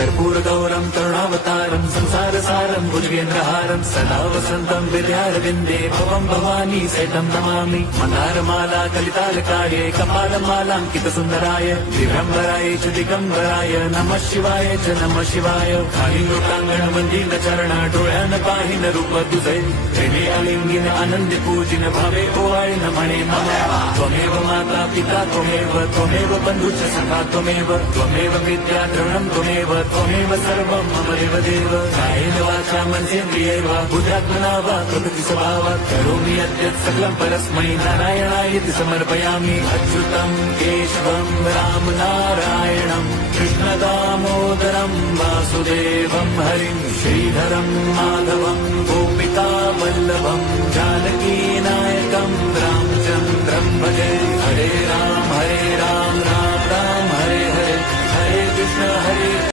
कर्पूरगौरं करुणावतारं संसारसारं भुजगेन्द्रहारं सदा वसन्तं विद्यारविन्दे भवं भवानी सहितं नमामि। मन्दारमाला कलितालकाये कपालमालाङ्कितसुन्दराय दिगम्बराय च दिगम्बराय नमः शिवाय च नमः शिवाय। खाली लोटांगण मंदिर चरण डोळ्यान पाहिन रूप तुझे प्रेमे अलिंगिन आनंद पूजिन भावे ओवाळीन म्हणे मम त्वमेव माता पिता त्वमेव बंधुश्च सखा त्वमेव विद्या द्रवणं त्वमेव सर्वं मम देव कायेन वाचा मनसेन्द्रियैर् वा बुद्ध्यात्मना वा प्रकृति स्वभावात् करोमि यद्यत् सकलं परस्मै नारायणायति समर्पयामि। अच्युतं केशवं राम नारायणं कृष्णदामोदरं वासुदेवं हरिं श्रीधरं माधवं गोपिका वल्लभं जानकी नायकं रामचन्द्रं भजे।